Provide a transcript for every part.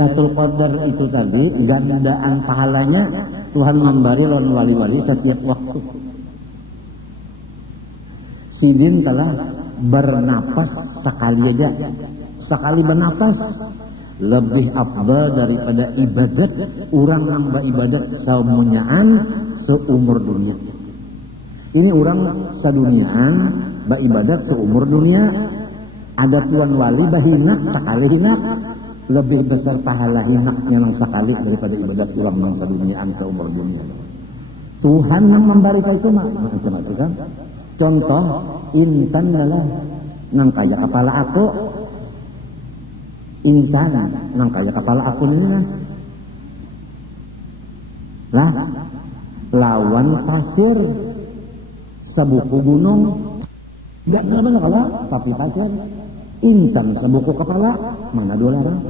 Lailatul Qadar itu tadi gandaan pahalanya Tuhan memberi lawan wali-wali setiap waktu. Sidin telah bernapas sekali aja, sekali bernapas lebih afdal daripada ibadat orang nambah ibadat saumunyaan seumur dunia. Ini orang saduniaan beribadat seumur dunia. Ada tuan wali bahinak sekali hinak lebih besar pahala hinaknya nang sekali daripada ibadat orang nang saduniaan seumur dunia. Tuhan yang memberi itu mah macam itu kan. Contoh intan adalah nang kaya kepala aku. Intan nang kaya kepala aku ini lah lawan pasir sebuku gunung gak benar kalau tapi pasir intan sebuku kepala mana dua larang.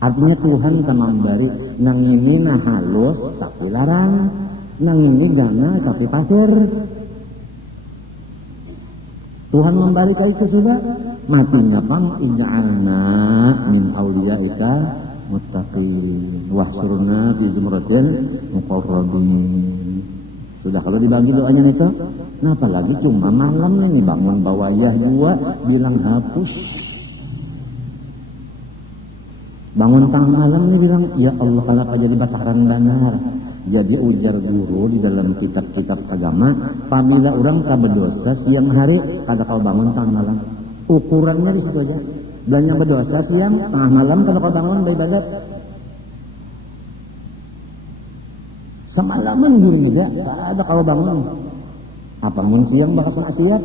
Artinya Tuhan memberi nang ini nah halus tapi larang, nang ini gana tapi pasir. Tuhan memberi itu juga matinya pang inja'alna min awliyaika muttaqin wahsurna fi zumratil muqarrabin. Sudah kalau dibagi doanya itu, kenapa lagi cuma malam ini bangun bawayah juga bilang hapus. Bangun tengah malam ini bilang ya Allah kalau jadi bataran benar. Jadi ujar guru di dalam kitab-kitab agama, apabila orang tak berdosa siang hari, kada kau bangun tengah malam. Ukurannya di situ aja. Dan yang berdosa siang, tengah malam kalau kau bangun beribadat. Semalaman guru juga, tak ada kau bangun. Apa mun siang bakas maksiat?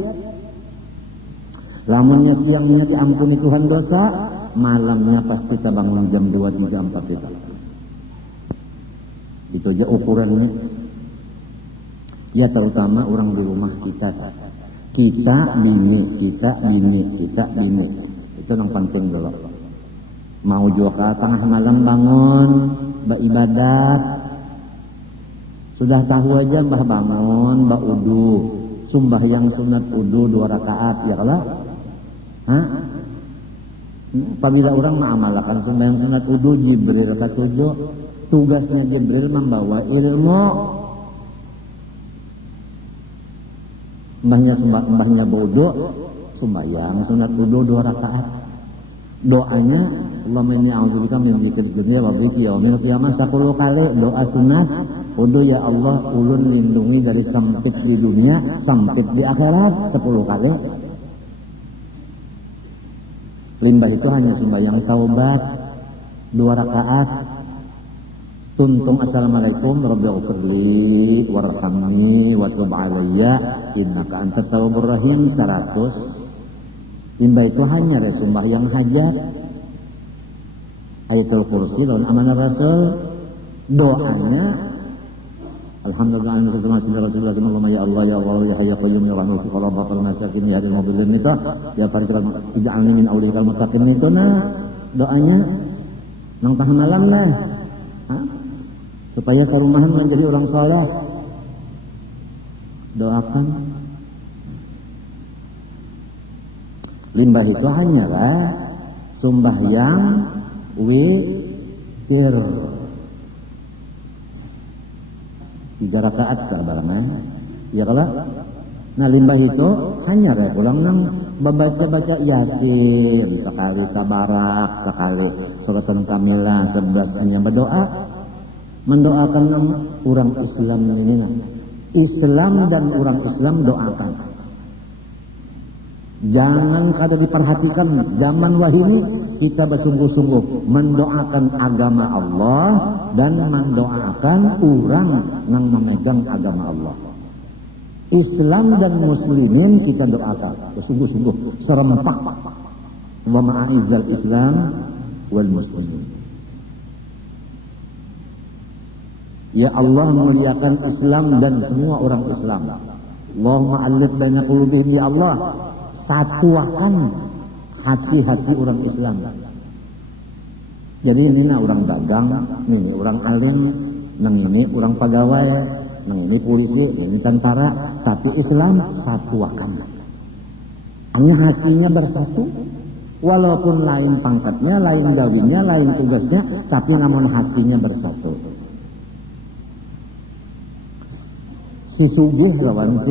Lamunnya siangnya diampuni Tuhan dosa, malamnya pasti kita bangun jam 2, 3, 4 kita. Itu aja ukurannya. Ya terutama orang di rumah kita. Kita bini. Itu yang penting dulu. Mau juga tengah malam bangun, beribadat. Sudah tahu aja mbah bangun, mbah udu. Sumbah yang sunat udu 2 rakaat, ya kalau? Hah? Apabila orang mengamalkan sembahyang sunat udu Jibril rakaat 7, tugasnya Jibril membawa ilmu. Mbahnya wudu, sembahyang sunat wudu 2 rakaat. Doanya Allahumma inni a'udzubika min dzikril dunya wa biki yaumil qiyamah 10 kali doa sunat wudu. Ya Allah, ulun lindungi dari sempit di dunia, sempit di akhirat 10 kali. Limbah itu hanya sembahyang taubat 2 rakaat. Tuntung assalamualaikum rabbighfirli warhamni wa tub alayya innaka antat tawwabur rahim 100. Limbah itu hanya sembahyang hajat. Ayatul kursi lawan amanah rasul. Doanya alhamdulillah Rasulullah sallallahu ya Allah ya Allah ya hayya qayyum ya rahmatu qala batal masakin ya hadil mobilin itu ya farikal ij'alni min awliyakal muttaqin itu doanya nang tengah malam lah. Supaya sarumahan menjadi orang soleh. Doakan. Limbah itu hanyalah sembahyang witir 3 rakaat keabarangan. Ya kalau? Nah limbah itu hanya ulang nang membaca Yasin sekali, Tabarak sekali, suratan Kamilah 11 hanya berdoa. Mendoakan orang Islam ini. Islam dan orang Islam doakan. Jangan kada diperhatikan zaman wahini kita bersungguh-sungguh mendoakan agama Allah dan mendoakan orang yang memegang agama Allah. Islam dan muslimin kita doakan bersungguh-sungguh serempak. Wa ma'izzal Islam wal muslimin. Ya Allah muliakan Islam dan semua orang Islam. Allahumma alif baina qulubihim ya Allah. Satuakan hati-hati orang Islam. Jadi ini orang dagang, ini orang alim, nang ini orang pegawai, nang ini polisi, ini tentara, tapi Islam satuakan. Hanya hatinya bersatu. Walaupun lain pangkatnya, lain gawinya, lain tugasnya, tapi namun hatinya bersatu. Si sugih lawan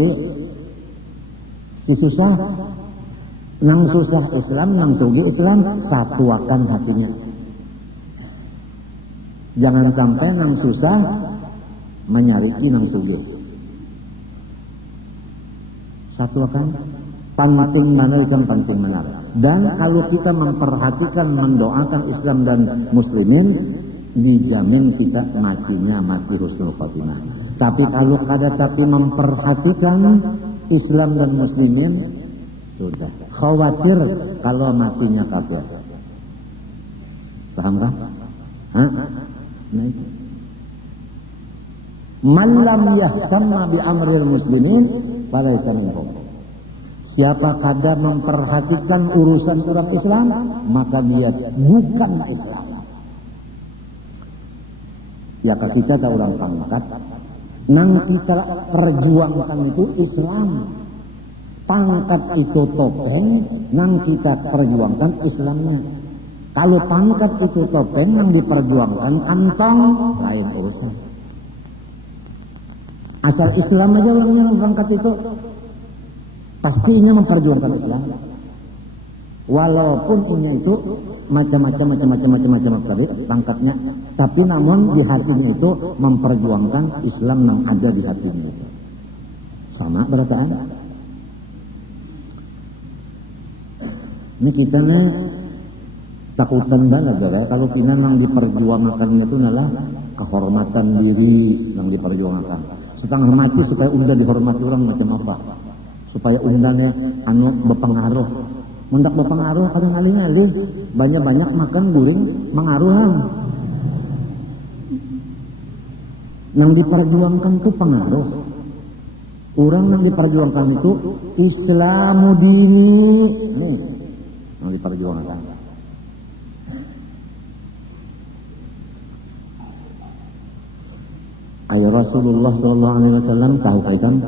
si susah. Nang susah Islam, nang sugih Islam, satuakan hatinya. Jangan sampai nang susah menyariki nang sugih. Satuakan. Penting mana kan penting benar. Dan kalau kita memperhatikan, mendoakan Islam dan Muslimin, dijamin kita matinya mati husnul khotimah. Tapi kalau tapi memperhatikan Islam dan Muslimin, sudah khawatir kalau matinya kafir. Paham kan? Hah? Nah, man lam yahtamma bi amril muslimin falaysa minhum. Siapa kadar memperhatikan urusan orang Islam, maka dia bukan Islam. Ya kita tahu orang pangkat, nang kita perjuangkan itu Islam. Pangkat itu topeng, nang kita perjuangkan Islamnya. Kalau pangkat itu topeng, yang diperjuangkan kantong, lain urusan. Asal Islam aja orangnya pangkat itu, pastinya memperjuangkan Islam. Walaupun punya itu macam-macam tadi pangkatnya, tapi namun di hatinya itu memperjuangkan Islam yang ada di hatinya. Sama berataan. Ini kita nih takutan banget ya, kalau kita yang diperjuangkannya itu adalah kehormatan diri yang diperjuangkan. Setengah mati supaya unda dihormati orang macam apa? Supaya undangnya anu berpengaruh. Mundak berpengaruh kadang alih-alih banyak-banyak makan guring mengaruhan. Yang diperjuangkan itu pengaruh. Orang yang diperjuangkan itu Islamu dini. Nih, yang diperjuangkan. Ayo Rasulullah sallallahu alaihi wasallam tahu kaitan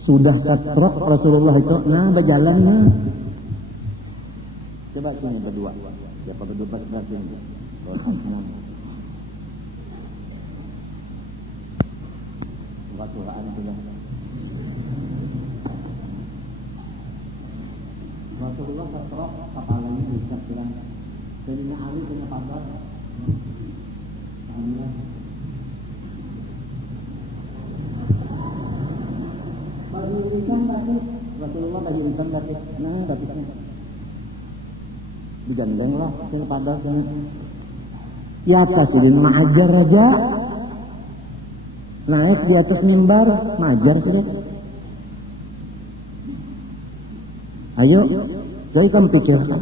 sudah setrok Rasulullah itu, nah berjalan nah. Coba sini berdua, siapa berdua pas berarti ini. Tuhan sudah. Rasulullah setrok kepalanya diikat bilang, Sayyidina Ali punya kabar. Alhamdulillah. Irisan batis, Rasulullah bagi irisan batis, nah batisnya digandeng lah, sini pada sini. Di atas ini majar aja, naik di atas mimbar, majar sini. Ayo, jadi kamu pikirkan.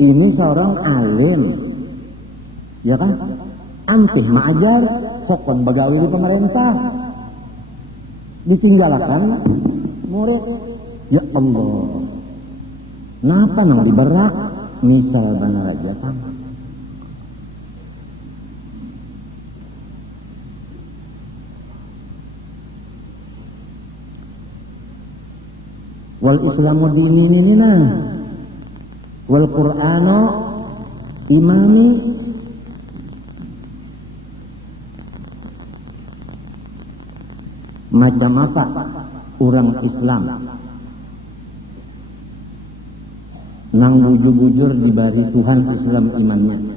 Ini seorang alim, ya kan? Ampih majar. Pokon begawi di pemerintah ditinggalkan murid. Ya Allah, napa nang diberak misal benar aja kan. Wal Islamu dinina wal Qur'anu imami. Macam apa orang Islam nang bujur-bujur dibari Tuhan Islam imannya,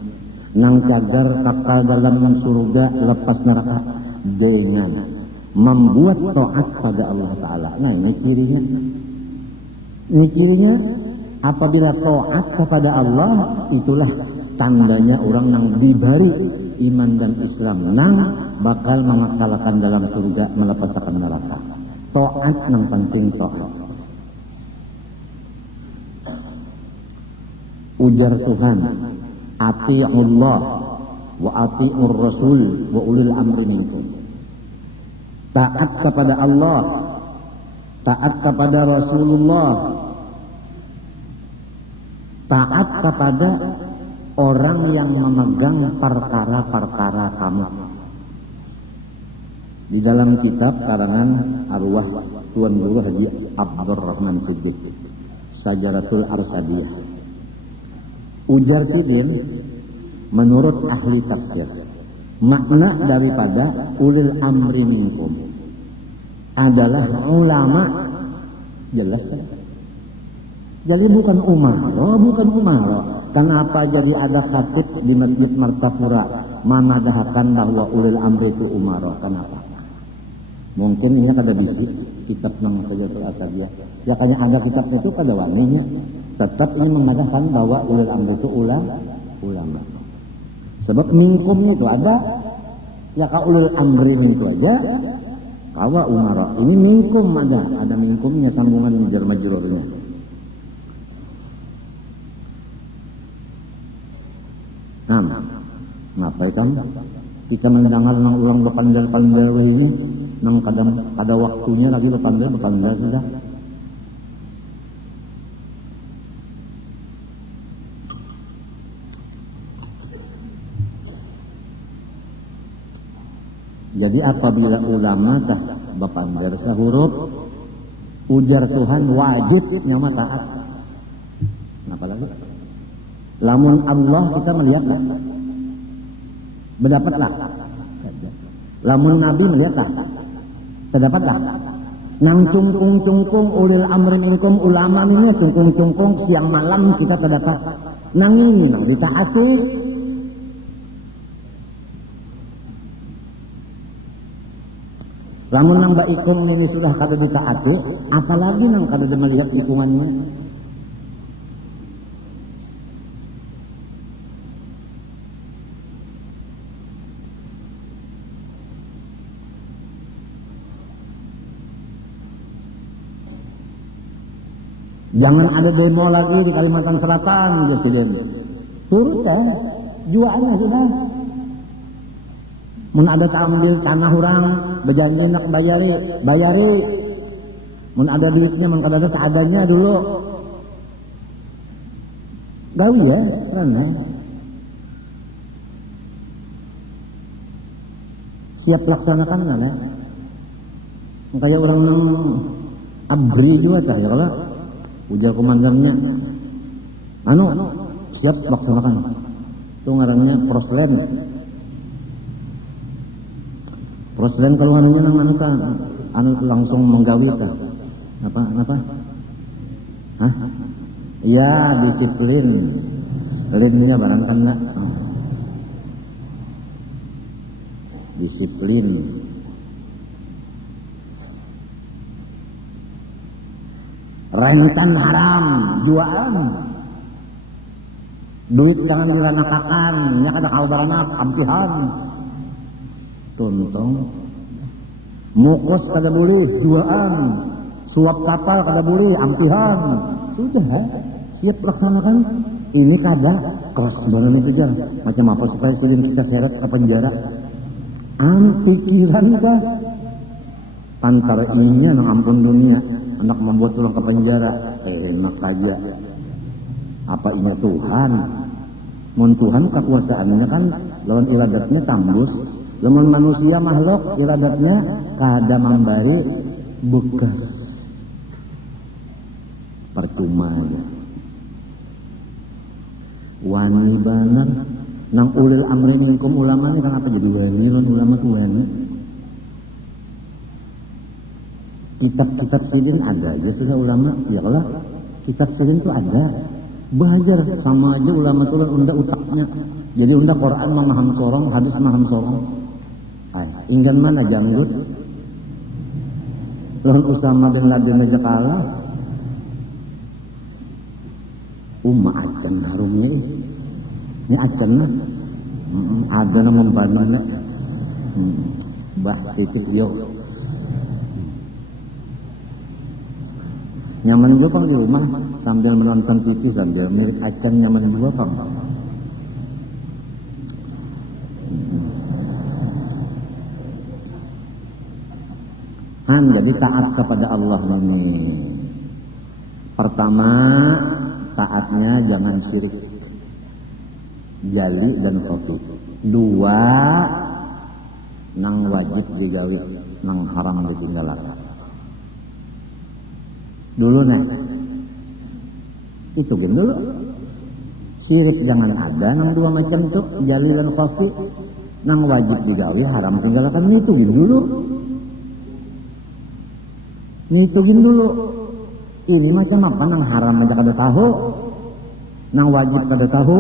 nang cagar kakal dalam surga lepas neraka dengan membuat taat pada Allah Ta'ala. Nah ini cirinya apabila taat kepada Allah, itulah tandanya orang yang dibari iman dan Islam, nang bakal mengakalkan dalam surga, melepaskan neraka. Taat yang penting taat. Ujar Tuhan, ati'ullah wa ati'ur rasul wa ulil amri minkum. Taat kepada Allah, taat kepada Rasulullah, taat kepada orang yang memegang perkara-perkara kamu. Di dalam kitab karangan Arwah Tuan Guru Haji Abdurrahman Siddiq, Syajaratul Arsadiyah. Ujar Sidin, menurut ahli tafsir, makna daripada ulil amri minkum adalah ulama, jelas ya. Jadi bukan umaro. Kenapa jadi ada khatib di Masjid Martapura memadahakan bahwa ulil amri itu umaro? Kenapa? Mungkin ini kada bisi kitab nang Syajaratul Arsadiyah. Ya kayaknya ada kitabnya itu kada waninya. Tetap ini memadahkan bahwa ulil amri itu ulama. Sebab minkum itu ada, ya ka ulil amri itu aja. Kawa umara. Ini minkum ada minkumnya sambungan jar majrurnya. Nah, ngapain kamu? Kita mendengar nang ulang pandal ini, nang kada waktunya lagi pandal sudah. Jadi apabila ulama tah bapandar sahuruf, ujar Tuhan wajib nyama taat. Kenapa lagi? Lamun Allah kita melihatlah, berdapatlah. Lamun Nabi melihatlah, terdapatlah. Nang cungkung ulil amri minkum, ulama ini cungkung siang malam kita terdapat. Nang ini nang ditaati. Lamun nang baikum ini sudah kada ditaati, apalagi nang kada melihat hitungannya. Jangan ada demo lagi di Kalimantan Selatan, Presiden. Turut ya, jualannya sudah. Mun ada ambil tanah orang, berjanji nak bayari. Mun ada duitnya, mun kada ada seadanya dulu. Gawi ya, karena siap laksanakan lah ya. Kayak orang nang abri juga cah ya kalau ujar komandannya, siap laksanakan. Itu ngarannya proslen. Proslen kalau anunya nang langsung menggawi ta. Apa? Hah? Iya, disiplin. Rinnya barang kena. Disiplin. Rentan haram, jualan. Duit jangan diranakakan, nya kada kau baranak, ampihan. Tuntong. Mukos kada boleh, jualan. Suap kapal kada boleh, ampihan. Sudah, siap laksanakan. Ini kada keras banget itu jar. Macam apa supaya sering kita seret ke penjara? Pikiran kah? Antara ininya nang ampun dunia. Anak membuat tulang ke penjara, enak aja. Apa ini Tuhan? Mun Tuhan kekuasaannya kan lawan iradatnya tambus. Lawan manusia makhluk iradatnya kada memberi bekas. Percuma aja. Wani banar nang ulil amri minkum ulama ini kenapa jadi wani? Lawan ulama tuh wani. Kitab-kitab sidin ada aja sudah ulama, ya kalau kitab sidin itu ada, belajar sama aja ulama itu unda utaknya, jadi unda Quran memaham sorong, hadis memaham sorong. Inggan mana janggut? Lawan Usama bin Laden aja kalah. Acan harum ini acan lah, ada nama banana, bah titik yo. Nyaman juga pang di rumah sambil menonton TV sambil milik acan nyaman juga pang. Jadi taat kepada Allah ini. Pertama, taatnya jangan syirik, jali dan khofi. Dua, nang wajib digawi, nang haram ditinggalkan. dulu nih. Itu kan dulu. Syirik jangan ada nang dua macam tuh, jalil dan khafi. Nang wajib digawe haram tinggalkan ngitungin dulu. Ngitungin dulu. Ini macam apa nang haram aja kada tahu. Nang wajib kada tahu.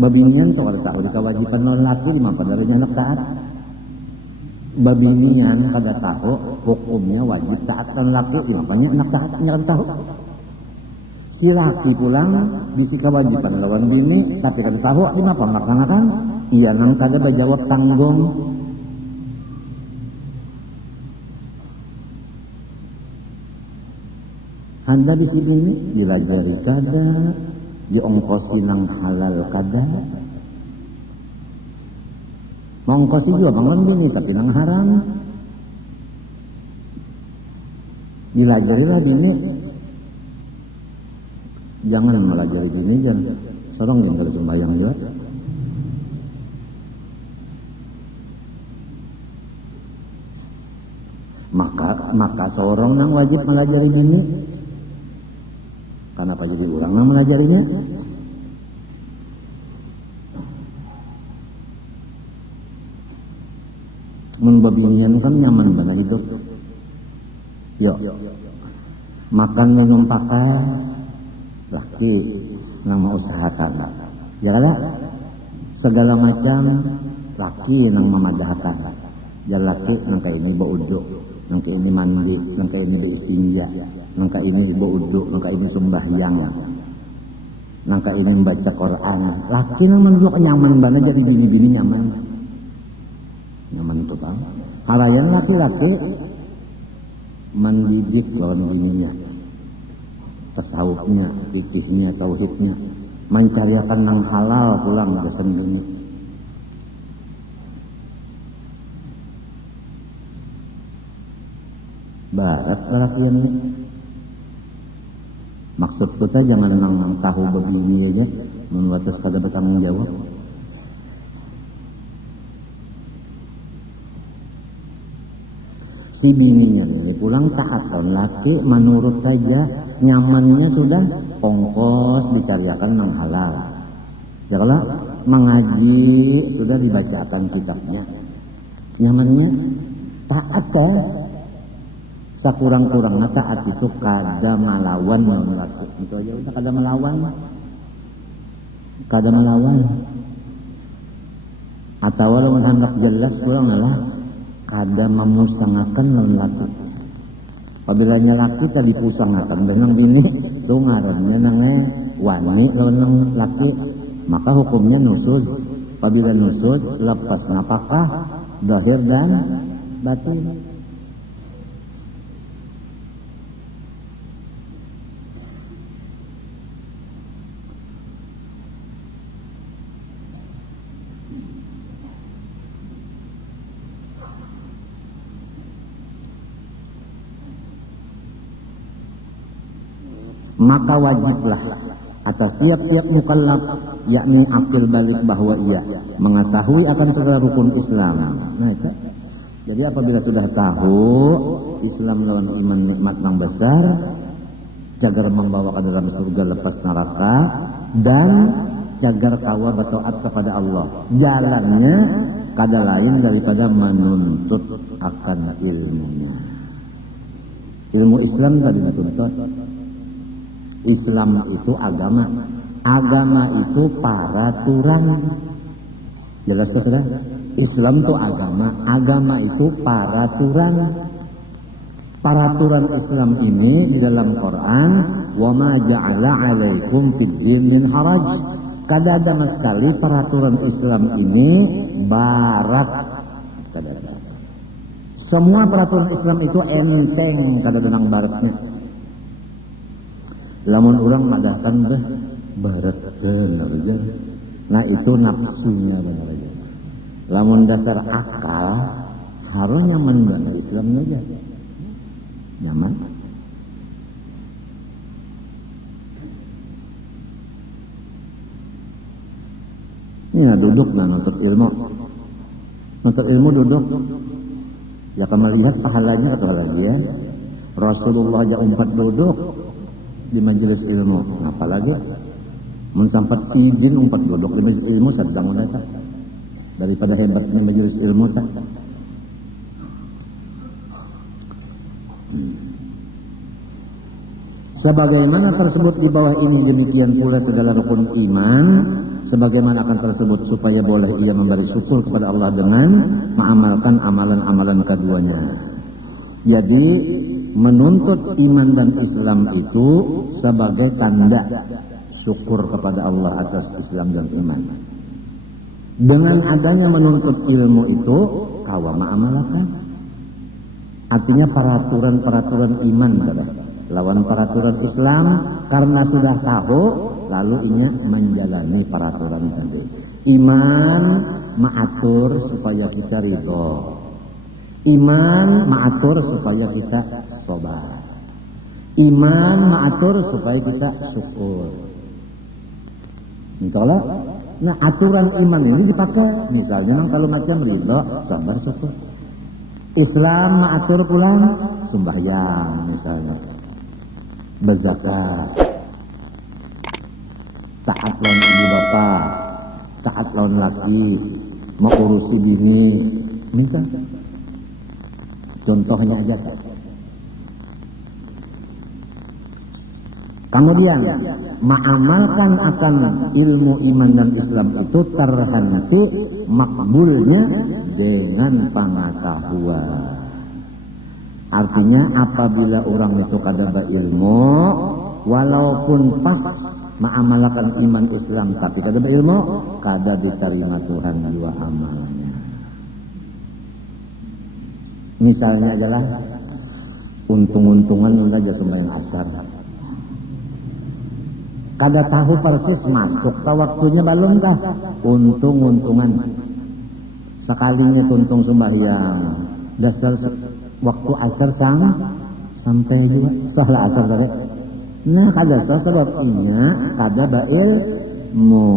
Babinian tuh kada tahu di kewajiban lelaki di mana padanya anak taat. Babinian kada tahu hukumnya wajib taat dan laki di mana anak taatnya kan tahu. Si laki pulang bisi kewajiban lawan bini tapi kada tahu di mana melaksanakan. Iya nang kada berjawab tanggung. Anda di sini dilajari kada, diongkosi nang halal kada. Mongkosi juga bangun bini tapi nang haram. Dilajarilah bini. Jangan melajari bini jangan. Sorong yang kalau sembahyang juga. Maka seorang yang wajib melajari bini. Kenapa jadi orang yang melajarinya? Membabinian kan nyaman banget hidup. Yuk, makan minum pakai laki nama usahakan. Ya kan? Segala macam laki nang memadahkan. Ya laki nang kayak ini baudu, nang kayak ini mandi, nang kayak ini beristinja, nang kayak ini baudu, nang kayak ini sembahyang, nang kayak ini membaca Quran. Laki nang menunjuk nyaman banget jadi bini-bini nyaman. Nyaman itu bang. Halayan laki-laki mendidik lawan bininya, tasawufnya, fikihnya, tauhidnya, mencariakan nang halal pulang ke sendiri. Barat lelakian ini. Maksud kita jangan nang tahu begini aja, membatas kada bertanggung jawab. Si bininya ini pulang taat tahun laki menurut saja nyamannya sudah ongkos dicariakan nang halal. Ya kalau mengaji sudah dibacakan kitabnya nyamannya taat ya. Sakurang-kurangnya taat itu kada melawan lawan laki. Itu aja udah kada melawan. Kada melawan. Atau lawan hendak jelas kurang lah. Kada memusangakan lawan laki. Apabila laki tadi pusangakan dengan bini, itu ngarannya nange wani lawan laki, maka hukumnya nusuz. Apabila nusuz lepas napakah zahir dan batin. Maka wajiblah atas tiap-tiap mukallaf yakni akil balik bahwa ia mengetahui akan segala rukun Islam. Nah itu. Jadi apabila sudah tahu Islam lawan iman nikmat yang besar, jagar membawa ke dalam surga lepas neraka dan jagar kawa bertaat kepada Allah. Jalannya kada lain daripada menuntut akan ilmunya. Ilmu Islam tadi dituntut. Islam itu agama. Agama itu peraturan. Jelas saudara? Islam itu agama. Agama itu peraturan. Peraturan Islam ini di dalam Quran, wa ma ja'ala 'alaikum fid din min haraj. Kada ada sama sekali peraturan Islam ini barat. Kada ada. Semua peraturan Islam itu enteng, kada ada nang baratnya. Lamun orang madahkan barat benar aja. Nah itu nafsunya benar aja. Lamun dasar akal harus nyaman banget Islam aja. Nyaman. Ya duduk nah nuntut ilmu. Nuntut ilmu duduk. Ya kamu lihat pahalanya atau lagi ya. Rasulullah aja umpat duduk di majelis ilmu. Apalagi mensampat sijin umpat duduk di majelis ilmu sedang mereka. Daripada hebatnya majelis ilmu tak. Sebagaimana tersebut di bawah ini demikian pula segala rukun iman sebagaimana akan tersebut supaya boleh ia memberi syukur kepada Allah dengan mengamalkan amalan-amalan keduanya. Jadi menuntut iman dan Islam itu sebagai tanda syukur kepada Allah atas Islam dan iman. Dengan adanya menuntut ilmu itu kawa mengamalkan. Artinya peraturan-peraturan iman lawan peraturan Islam karena sudah tahu lalu ini menjalani peraturan tadi. Iman mengatur supaya kita ridho. Iman mengatur supaya kita sabar. Iman mengatur supaya kita syukur. Kalau nah aturan iman ini dipakai misalnya kalau macam ridho, sabar, syukur. Islam mengatur pulang sembahyang misalnya. Berzakat, taat lawan ibu bapak, taat lawan laki, mau urusi bini, minta. Contohnya aja. Kemudian mengamalkan akan ilmu iman dan Islam itu terhenti makbulnya dengan pengetahuan. Artinya apabila orang itu kada berilmu, walaupun pas mengamalkan iman Islam tapi kada berilmu, kada diterima Tuhan juga amalannya. Misalnya adalah untung-untungan aja sembahyang asar. Kada tahu persis masuk ke waktunya belum kah? Untung-untungan. Sekalinya tuntung sembahyang. Dasar waktu asar sampai juga salah asar tadi. Nah kada sah sebabnya kada berilmu.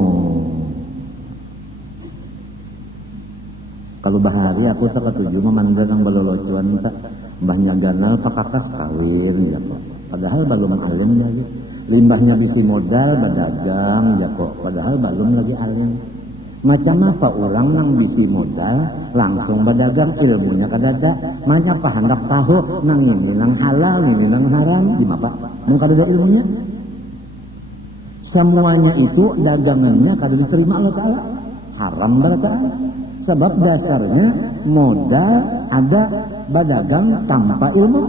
Kalau bahari aku tak ketujuh memandang yang belolocuan tak mbahnya ganal pakakas kawin ya kok. Padahal belum alim lagi. Limbahnya bisi modal berdagang ya kok. Padahal belum lagi alim. Macam apa orang nang bisi modal langsung berdagang ilmunya kadada. Macam apa hendak tahu nang ini nang halal ini nang haram gimana pak? Nang kadada ilmunya. Semuanya itu dagangannya kada diterima Allah Taala. Haram berkata. Sebab dasarnya modal ada berdagang tanpa ilmu.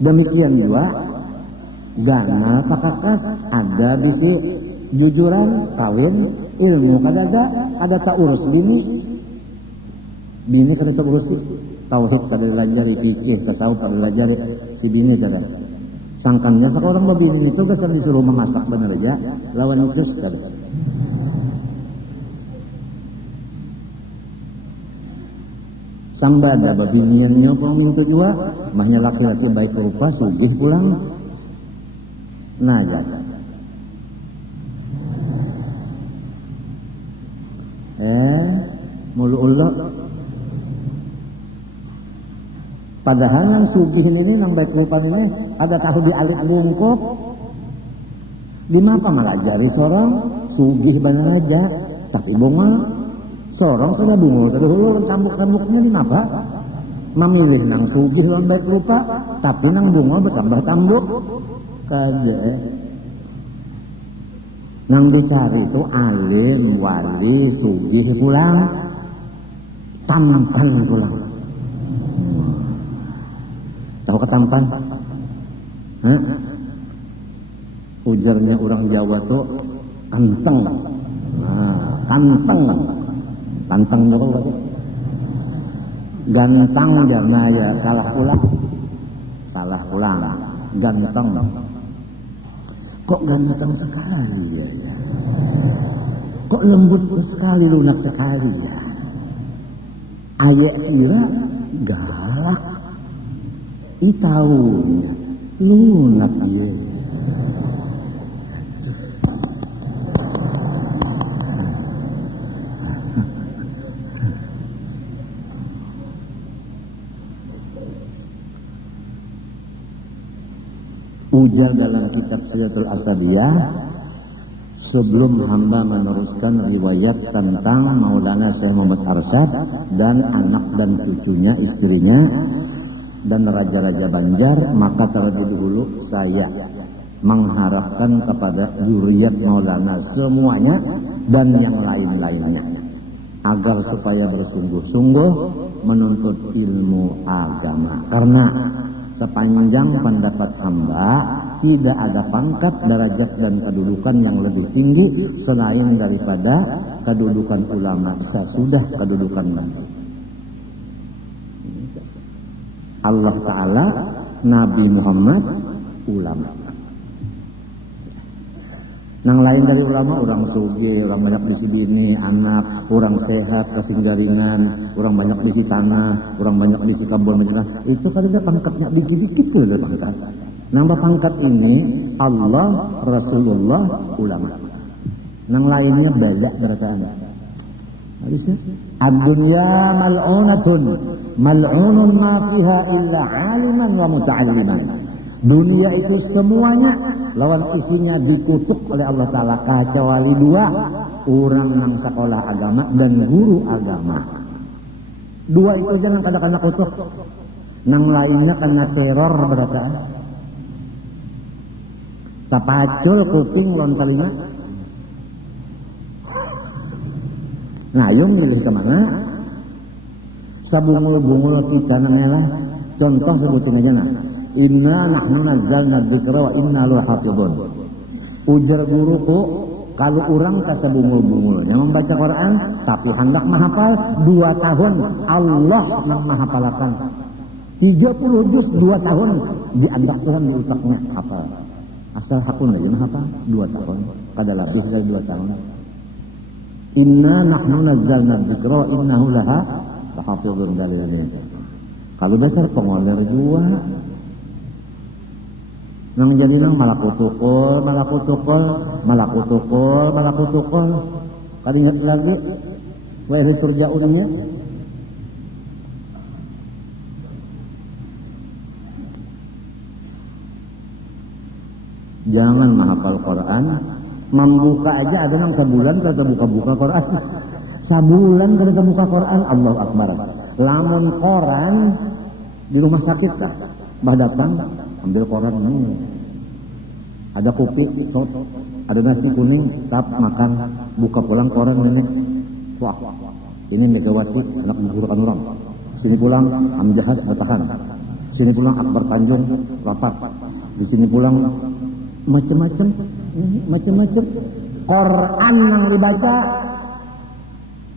Demikian juga ganal pakakas ada bisi jujuran kawin ilmu kada tak urus bini kada tak urus tauhid kada dilajari fikih tasawuf kada dilajari si bini kada sangkannya seorang babini itu kesan disuruh memasak bener aja lawan itu kada samba ada babiniannya kok minta juga mahnya laki-laki baik rupa sugih pulang nah ya mulu ulo padahal yang sugih ini yang baik rupa ini ada tahu di alik bungkuk di mapa malah jari sorong sugih bener aja tapi bunga sorong sudah bunga sudah hulur cambuk-cambuknya di mapa memilih nang sugih yang baik rupa tapi nang bunga bertambah tambuk kada nang dicari itu alim wali sugih pulang tampan pulang tahu ketampan ujarnya orang Jawa tuh anteng anteng ganteng karena ya salah pulang ganteng kok ganteng sekali ya kok lembut sekali lunak sekali ya ayat kira galak itaunya lunak ya Ujar dalam kitab Silatul Asabiyah, sebelum hamba meneruskan riwayat tentang Maulana Syekh Muhammad Arsyad dan anak dan cucunya, istrinya, dan raja-raja Banjar, maka terlebih dahulu saya mengharapkan kepada zuriat Maulana semuanya dan yang lain-lainnya agar supaya bersungguh-sungguh menuntut ilmu agama, karena sepanjang pendapat hamba tidak ada pangkat, derajat dan kedudukan yang lebih tinggi selain daripada kedudukan ulama sesudah kedudukan nabi. Allah Ta'ala, Nabi Muhammad, ulama. Nang lain dari ulama, orang suge, orang banyak di sini, anak, orang sehat, kasing jaringan, orang banyak di si tanah, orang banyak di si kebun, itu kan ada pangkatnya dikit-dikit tuh ada pangkat. Nambah pangkat ini Allah, Rasulullah, ulama. Nang lainnya banyak berataan. Ad-dunya mal'unatun, mal'unun ma fiha illa aliman wa muta'alliman. Dunia itu semuanya lawan isinya dikutuk oleh Allah Ta'ala kecuali dua, orang yang sekolah agama dan guru agama. Dua itu jangan kadang-kadang kutuk. Nang lainnya kena teror berataan. Tapacul kuping lontalinya. Ngayung milih kemana? Sabungul-bungul kita namanya. Contoh sebutnya aja nah. Inna nahnu nazzalna dzikra wa inna lahu hafizun. Ujar guruku, kalau orang kasabungul-bungulnya membaca Quran tapi hendak menghafal 2 tahun Allah yang menghafalkan 30 juz 2 tahun diandalkan di otaknya hafal. Asal hakun aja menghafal 2 tahun, kada lebih dari 2 tahun. Inna nahnu nazzalna dzikra wa innahu laha hafizun dalilnya. Kalau besar pengoler dua nang jadi nang malakutukul. Kali ingat lagi, wa ilaihi turja'unnya. Jangan menghafal Quran, membuka aja ada nang sebulan kada buka-buka Quran. Sabulan kada buka Quran, Allahu Akbar. Lamun Quran di rumah sakit kah? Bah datang ambil koran ini, ada kopi, ada nasi kuning, tap makan, buka pulang koran nenek, wah ini Megawati anak mengurukan orang, sini pulang Amjahas bertahan, sini pulang Akbar Tanjung lapar, di sini pulang macam-macam, Quran yang dibaca,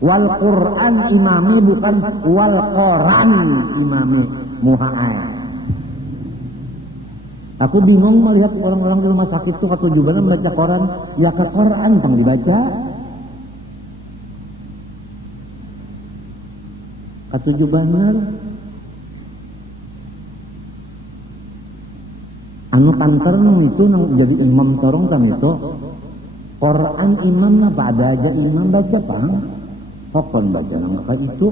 wal Quran imami bukan wal Quran imami muha'ai. Aku bingung melihat orang-orang di rumah sakit itu ketujuan membaca Quran, ya ke Quran yang dibaca. Ketujuan anu kantor itu nang jadi imam sorong kan itu Quran imam apa ada aja imam baca pang pokon baca nang kayak itu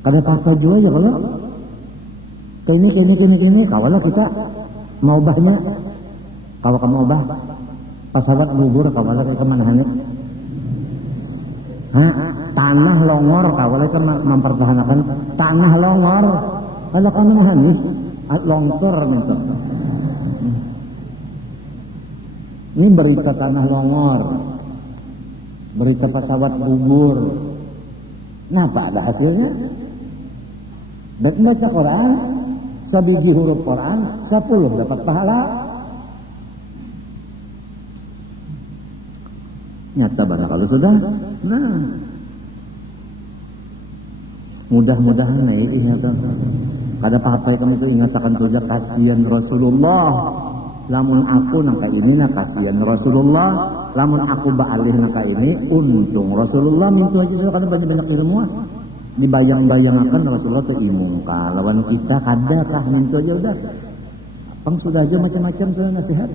kada apa juga ya kalau ini kawalah kita mau bahnya kalau kamu obah pesawat gugur kawalah kita kemana-mana tanah longor kawalah kita mempertahankan tanah longor kalau kamu mahani longsor gitu. Ini berita tanah longor, berita pesawat gugur. Kenapa ada hasilnya? Dan baca Quran, sabiji huruf Quran, 10 dapat pahala. Nyata barang kalau sudah, nah mudah-mudahan nyata. Kada papai kamu itu ingatakan saja kasihan Rasulullah. Lamun aku nangka ini nak kasihan Rasulullah. Lamun aku baalih nangka ini untung Rasulullah. Mintu aja sudah kada banyak-banyak ilmu. Dibayang-bayangkan Rasulullah itu imungka. Lawan kita kada kah mintu aja udah. Pang sudah aja macam-macam sudah nasihat.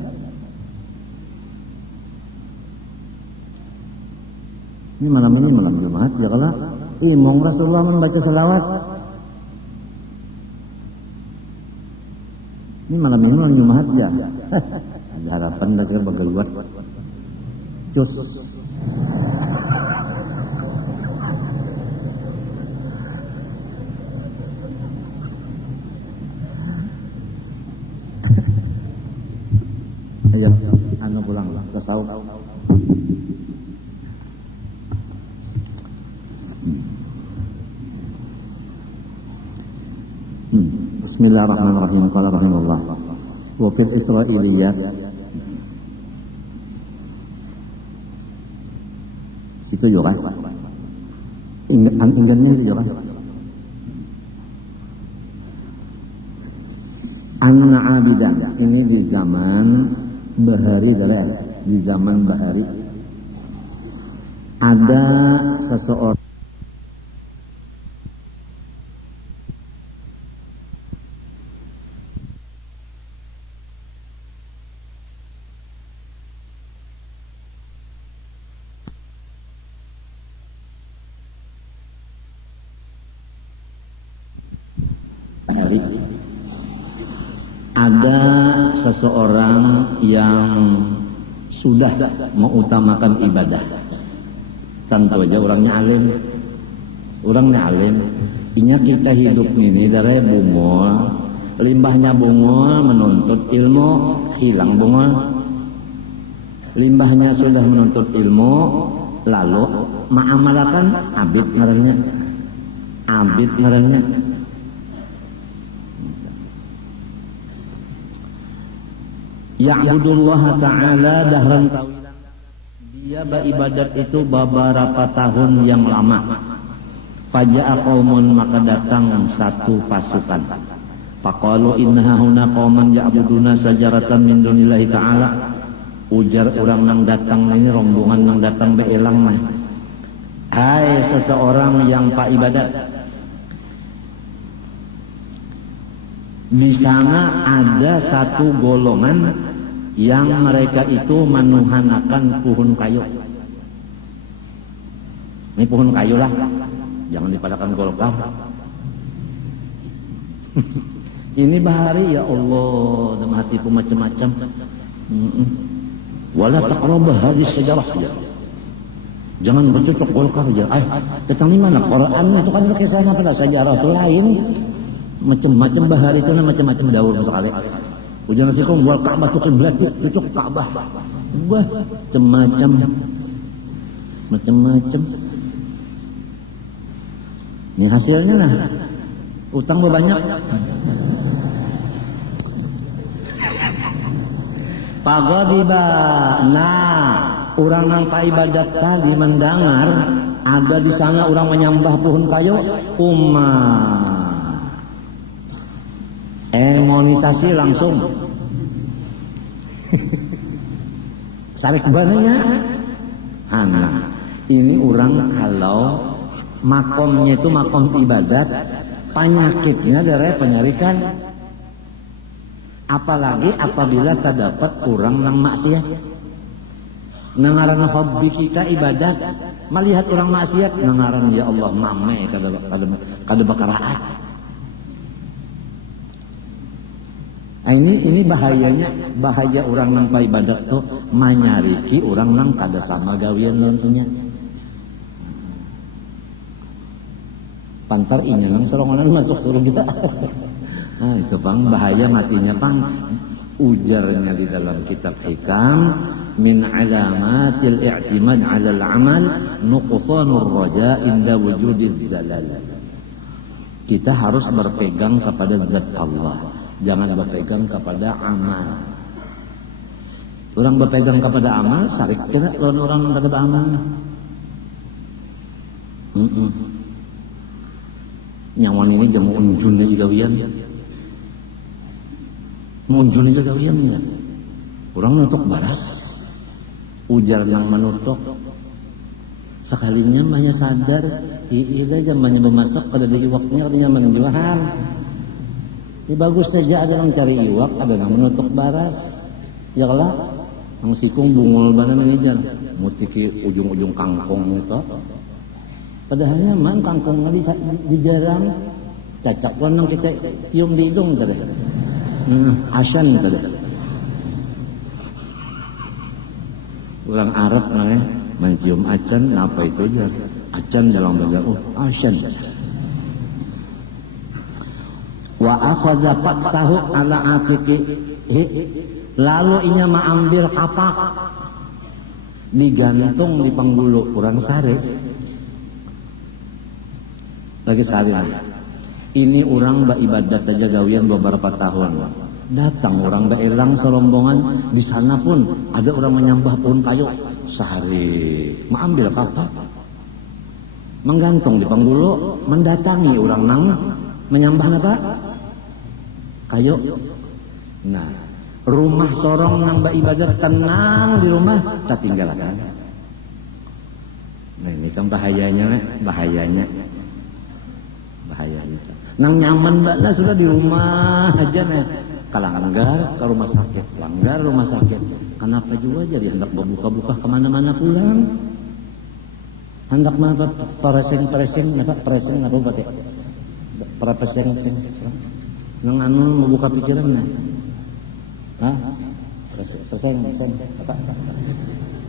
Ini malam Jumat ya kalau imung Rasulullah membaca selawat. Ini malam ini malam Jumat ya. Ada harapan lagi bagaluat. Cus. Ayo, anu pulang ke sauk. Bismillahirrahmanirrahim. Qala rahimahullah. Wa fil Israiliyat. Itu ya kan? Ingatnya itu ya kan? Anna abidan. Ini di zaman Bahari dari di zaman Bahari ada seseorang ada seseorang yang sudah mengutamakan ibadah. Tentu aja orangnya alim. Inya kita hidup ini dari bungul, limbahnya bungul menuntut ilmu, hilang bungul. Limbahnya sudah menuntut ilmu, lalu ma'amalakan abid ngarannya. Ya'budullah ta'ala dahran tawilan. Dia beribadat itu beberapa tahun yang lama. Faja'a qaumun, maka datang satu pasukan. Faqalu inna huna qauman ya'buduna sajaratan min dunillahi ta'ala. Ujar orang nang datang ini, rombongan nang datang beelang mah. Hai seseorang yang pak ibadat. Di sana ada satu golongan yang mereka itu menuhanakan pohon kayu. Ini pohon kayu lah, jangan dipadakan golkar. Ini bahari ya Allah, dalam hatiku macam-macam. Wala taqrabah hadis sejarah ya. Jangan bercocok golkar ya. Tentang di mana? Quran itu kan kisahnya pada sejarah itu lain. Macam-macam bahari itu macam-macam daur sekali. Ujian nasikum wal Ka'bah tu qiblat, cocok Ka'bah. Wah, macam-macam. Ini hasilnya lah. Utang banyak. Pagodiba. Nah, orang yang pak ibadat tadi mendengar ada di sana orang menyembah pohon kayu, emonisasi langsung. Sarik bananya. Ini orang kalau makomnya itu makom ibadat, penyakitnya dari penyarikan. Apalagi apabila terdapat orang yang maksiat. Nangaran hobi kita ibadat, melihat orang maksiat, nangaran ya Allah mame kada bakaraat. Nah, ini bahaya orang nang ibadat tuh manyariki orang nang kada sama gawian nantinya. Pantar inya nang solongonan masuk surga. Nah, itu bang bahaya matinya bang. Ujarnya di dalam kitab Hikam, min alamatil i'timad 'ala al-'amal nuqsanur raja inda wujudiz zalal. Kita harus berpegang kepada zat Allah. Jangan berpegang kepada amal. Orang berpegang kepada amal, sarik kira orang kepada amal. Nyawan ini jamu unjunnya juga wian. Unjunnya juga wian enggak? Orang nutuk baras. Ujar yang menutuk. Sekalinya banyak sadar, iya zamannya memasak pada di waktunya artinya menjual. Ini bagus saja ada yang cari iwak, ada yang menutup baras. Ya kalau yang sikung bungul banget mengejar, mutiki ujung-ujung kangkong itu. Padahalnya man kangkongnya di jarang, cacak warna kita cium di hidung tadi. Asan tadi. Orang Arab namanya mencium acan, apa itu aja? Acan dalam bahasa asan. Wa akhadha faksahu ala atiqi, lalu inya mengambil kapak digantung di panggulu kurang sare lagi sehari. Ini orang beribadat aja gawian beberapa tahun, datang orang beelang serombongan, di sana pun ada orang menyembah pohon kayu sehari, mengambil kapak menggantung di panggulu, mendatangi orang nang menyembah apa kayu. Nah, rumah sorong nang ibadat tenang di rumah tak tinggalkan. Nah ini kan bahayanya. Nang nyaman mbak sudah di rumah aja nih. Langgar ke rumah sakit, langgar rumah sakit. Kenapa juga jadi hendak buka-buka kemana-mana pulang? Hendak mana presing apa berarti? Para presing. Nang anu mau buka pikiran nih. Hah? Preseng apa?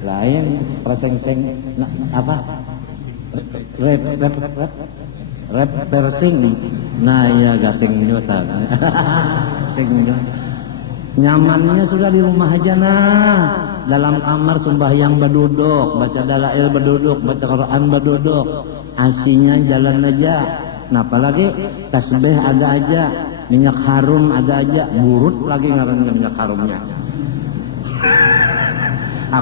Lain preseng nah, apa? Rep persing. Nah ya gasing nyota. Sing nyamannya sudah di rumah aja nah. Dalam kamar sembahyang berduduk, baca dalail berduduk, baca Quran berduduk. Asinya jalan aja. Nah apalagi tasbih ada aja, minyak harum ada aja, burut lagi ngarannya minyak harumnya.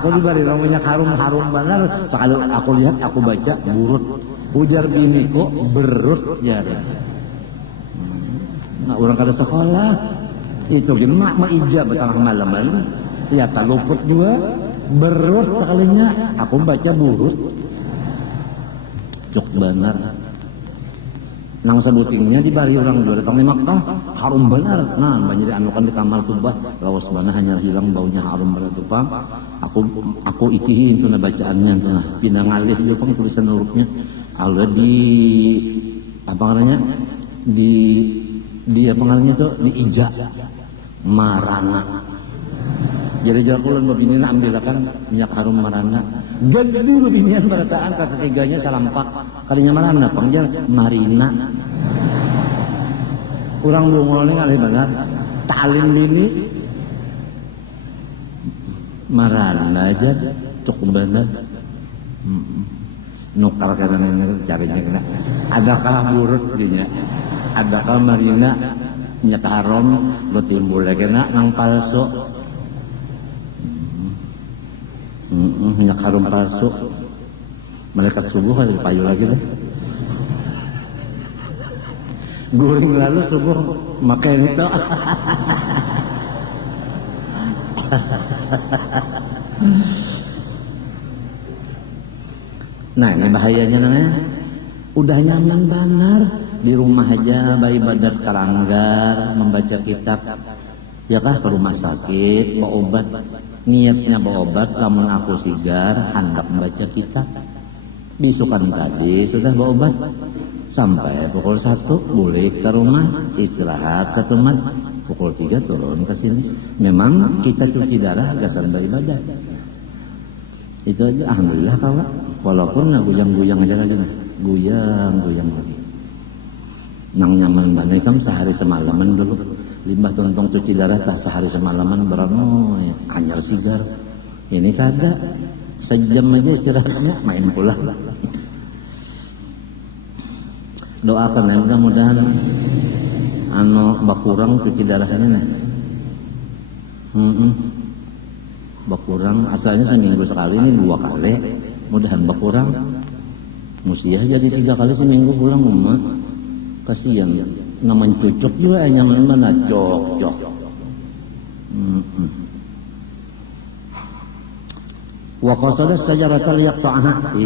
Aku diberi minyak harum benar. Sekali aku lihat aku baca burut. Ujar biniku berut jadi. Nah orang kada sekolah itu gimana mak ijab tengah malam ya tak luput juga berut sekalinya aku baca burut. Cuk benar. Nang sebutingnya dibari orang dua datang di Makkah harum benar. Nah banyak anukan di kamar tubah lawas bana hanya hilang baunya harum benar tuh Pak. Aku ikihin tuh bacaannya tuh pindah ngalih juga pang tulisan hurufnya. Ada di apa namanya di apa namanya tuh di ija marana. Jadi jakulan babinina ambilkan minyak harum marana. Gede babinian berataan kata tiganya salampak kalinya marana panggil marina. Kurang bungolnya kali banget. Talim bini marana aja cukup banget. Nukar karena carinya kena. Adakah burut dinya? Adakah marina minyak harum lo timbul lagi nang palsu. Minyak harum palsu. Malaikat subuh kan payu lagi deh. Guring lalu subuh makai itu. Nah ini bahayanya namanya. Udah nyaman benar di rumah aja beribadat kalanggar, membaca kitab. Ya kah ke rumah sakit, bawa obat. Niatnya bawa obat, lamun aku sigar, hendak membaca kitab. Bisukan tadi sudah bawa obat. Sampai pukul 1 boleh ke rumah, istirahat 1 mat. Pukul 3 turun ke sini. Memang kita cuci darah gasan beribadat. Itu aja, alhamdulillah kawan. Walaupun guyang-guyang aja guyang lagi. Nang nyaman banget kan sehari semalaman dulu. Limbah tuntong cuci darah tak sehari semalaman berano anyar sigar. Ini kada sejam aja istirahatnya main pula. Doakan ya mudah-mudahan bakurang cuci darahnya nih. Bakurang asalnya seminggu sekali, ini 2 kali. Mudahan bakurang. Musiah jadi 3 kali seminggu pulang rumah. Kasihan naman cucuk juga nyaman mana cok. Wa qasada sajaratal yaqta'aha.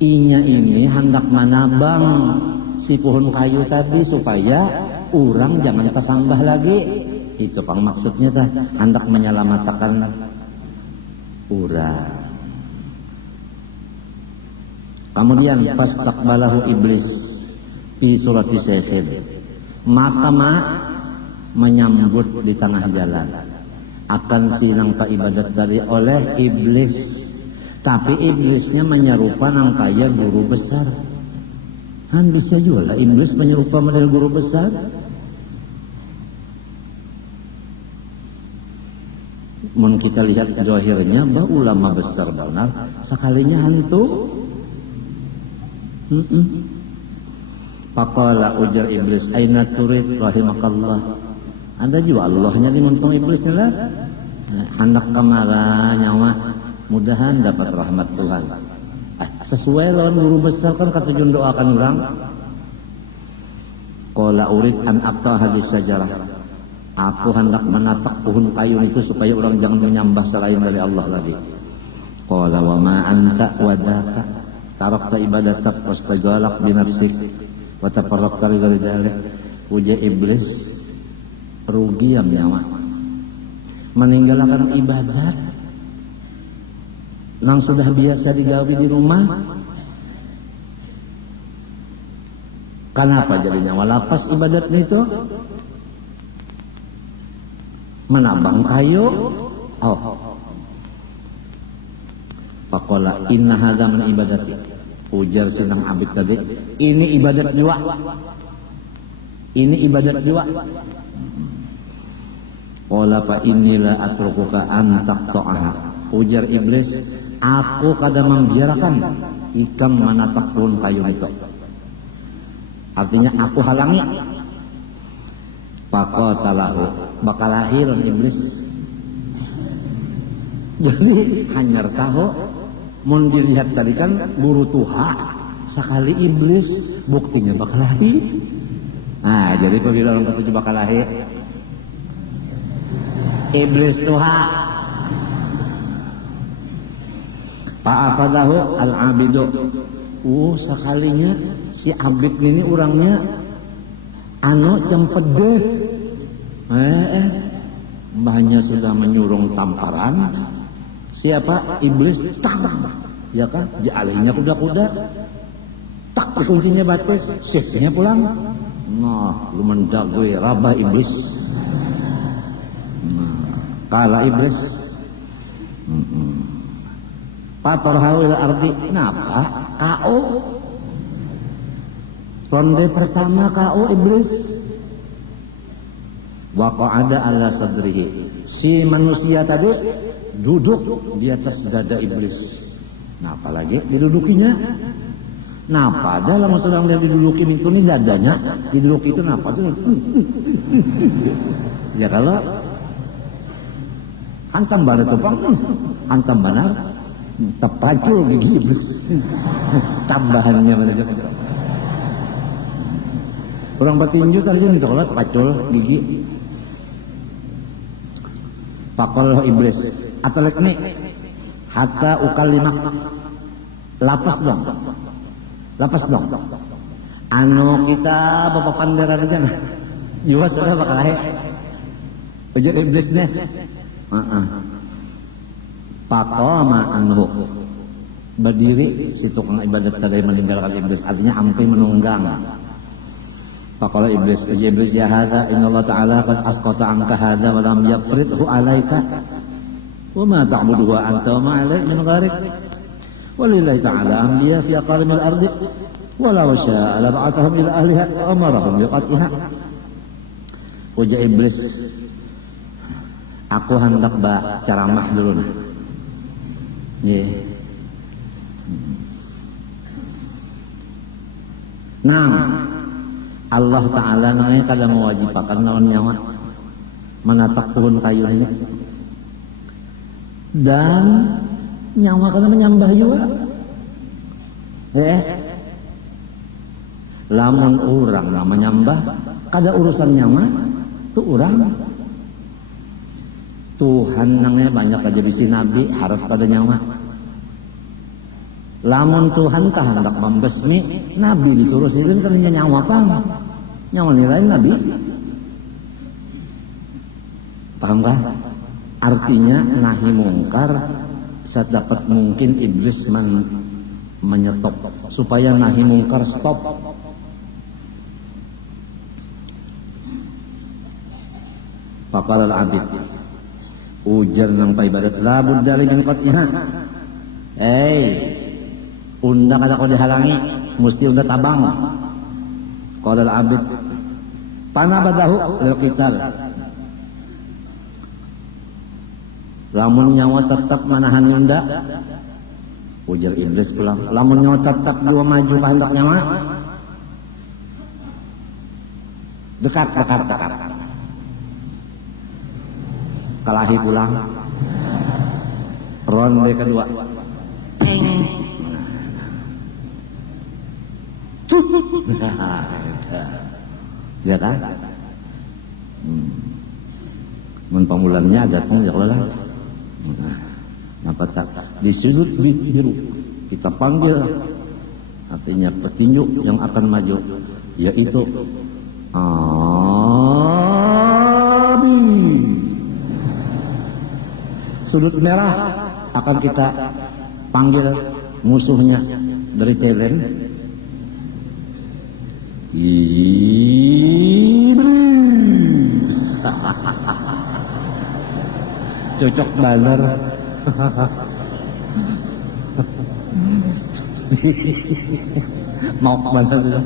Inya ini hendak menabang si pohon kayu tadi supaya orang jangan tersambah lagi. Itu pang maksudnya tah, hendak menyelamatkan orang. Kemudian fastaqbalahu iblis fi surati sayfin. Maka menyambut di tengah jalan. Akan sinang ka ibadat dari oleh iblis. Tapi iblisnya menyerupa nang kaya guru besar. Han bisa juga lah iblis menyerupa model guru besar. Mun kita lihat zahirnya bah ulama besar benar, sekalinya hantu. Faqala ujar iblis, aina turid rahimakallah. Ada juga Allahnya dimentung iblisnya lah. Hendak kamara nyawa, mudahan dapat rahmat Tuhan. Sesuai lawan guru besar kan kata jun doakan orang. Qala urid an abta hadis sajarah. Aku hendak menatak pohon kayu itu supaya orang jangan menyembah selain dari Allah lagi. Qala wa ma anta wadaka tarakta ibadatak wastajalak binafsik wa tafarraqta li dzalik. Uja iblis rugi yang nyawa. Meninggalkan ibadat nang sudah biasa digawi di rumah. Kenapa jadinya walapas ibadatnya itu? Menambang kayu. Oh. Faqala inna hadza min ibadati. Ujar sinang abid tadi, ini ibadat juga. Ini ibadat juga. Qala fa inilah atrukuka an taqta'aha. Ujar iblis, aku kada membiarkan ikam menatak pohon kayu itu. Artinya aku halangi. Faqatalahu, bakal lahir iblis. Jadi hanyar tahu mun dilihat tadi kan guru Tuhan sekali iblis buktinya bakal lahir. Nah, jadi bila orang ketujuh bakal lahir iblis Tuhan. Fa'afadahu al-abidu. Sekalinya si abid ini orangnya cempede. Mbahnya sudah menyurung tamparan. Siapa? Iblis. Tak. Ya kan? Dialihnya kuda-kuda. Tak kuncinya batik. Sifnya pulang. Nah, lu mendagui rabah iblis. Kala iblis. Patorhawil arti. Kenapa? Kau. Ronde pertama kau iblis. Waqa'ada ala sadrihi. Si manusia tadi duduk di atas dada iblis. Nah, apalagi didudukinya. Napa dalam sedang dia diduduki itu nih dadanya, diduduki itu napa tuh? Ya kalau hantam benar tupang, hantam benar, tepacul gigi iblis. Tambahannya benar. Orang batinju tadi yang ditolak pacul gigi. Pakol iblis. Atau lekni hatta ukalimak. Lapas dong. Lapas dong. Anu kita bapak panderan aja nah. Juga sudah bakal lahir. Ujar iblisnya. Pakoma anhu. Berdiri si tukang ibadat tadi meninggalkan iblis. Artinya ampi menunggang. Faqala iblis, iblis ya hadza innallaha ta'ala qad asqata 'anka hadza wa lam yafridhu 'alaika. Wa ma ta'budu wa anta wa ma 'alaik min gharik. Walillahi ta'ala anbiya fi aqalimil ardi wa law syaa la ba'athahum ila ahliha wa amarahum biqat'iha. Ujar iblis, aku hendak ceramah dulu nih. Nggih. Nah, Allah Ta'ala namanya kada mewajibkan lawan nyawa menatak pohon kayu ini. Dan nyawa kada menyembah juga. Lamun orang nama menyembah kada urusan nyawa tu orang. Tuhan nangnya banyak aja bisi nabi harap pada nyawa. Lamun Tuhan kah hendak membesmi nabi disuruh silin kan nyawa pang. Nyawa nilai nabi. Paham kah? Artinya nahi mungkar saat dapat mungkin iblis menyetop supaya nahi mungkar stop. Faqala al-abid, ujar nang paibadat, la budda min qat'iha. Unda kada kau dihalangi, mesti unda tabang. Qala al-abid, panabadahu lil qital. Lamun nyawa tetap manahan unda, ujar iblis pulang. Lamun nyawa tetap dua maju kehendak nyawa, dekat. Kalahi pulang. Ronde kedua. Ya kan? Mun pamulannya datang ya Allah. Napa tak disudut biru kita panggil, artinya petinju yang akan maju, yaitu Abi. Sudut merah akan kita panggil musuhnya dari Thailand, Iblis. Cocok baler. Mau baler sudah.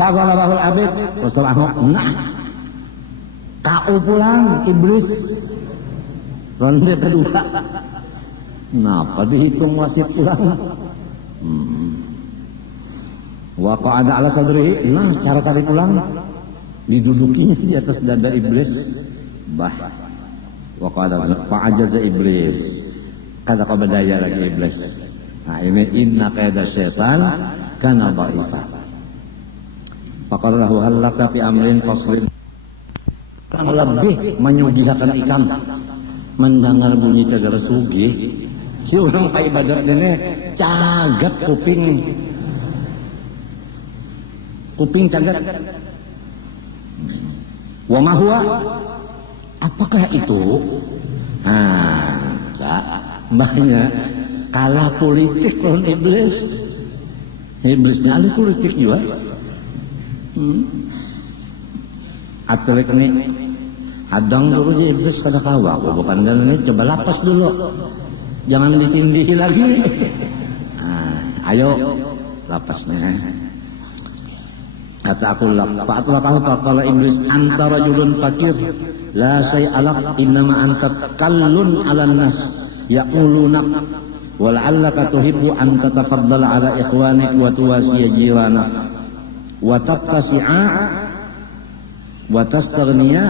Faqala lahul abid, Rasulullah, nah, kau pulang iblis. Ronde kedua. Kenapa dihitung wasit pulang? Wa qa'ada ala sadrihi, nah cara tadi pulang didudukinya di atas dada iblis. Wa qa'ada fa'ajaza iblis. Kada kau berdaya lagi iblis. Nah ini inna qaida syaitan kana dha'ifa. Faqala lahu halaka fi amrin faslin. Lebih menyugihakan ikan mendengar bunyi cagar sugih. Si orang ibadat ini cagat kuping cagat. Wa ma huwa, apakah itu? Mbahnya kalah politik lawan iblis. Iblisnya ahli politik juga. Atelek nih adang dulu je iblis kada kawa, bukan dan ini coba lapas dulu, jangan ditindihi lagi. Ayo lapasnya. Kata aku fa'atlah tahu faqala iblis anta rajulun fakir la syai'alak innama anta kallun 'alan nas yaquluna wa la'allaka tuhibbu an tatafaddala 'ala ikhwanik wa tuwasiya jiranak wa tattasi'a wa tastaghniya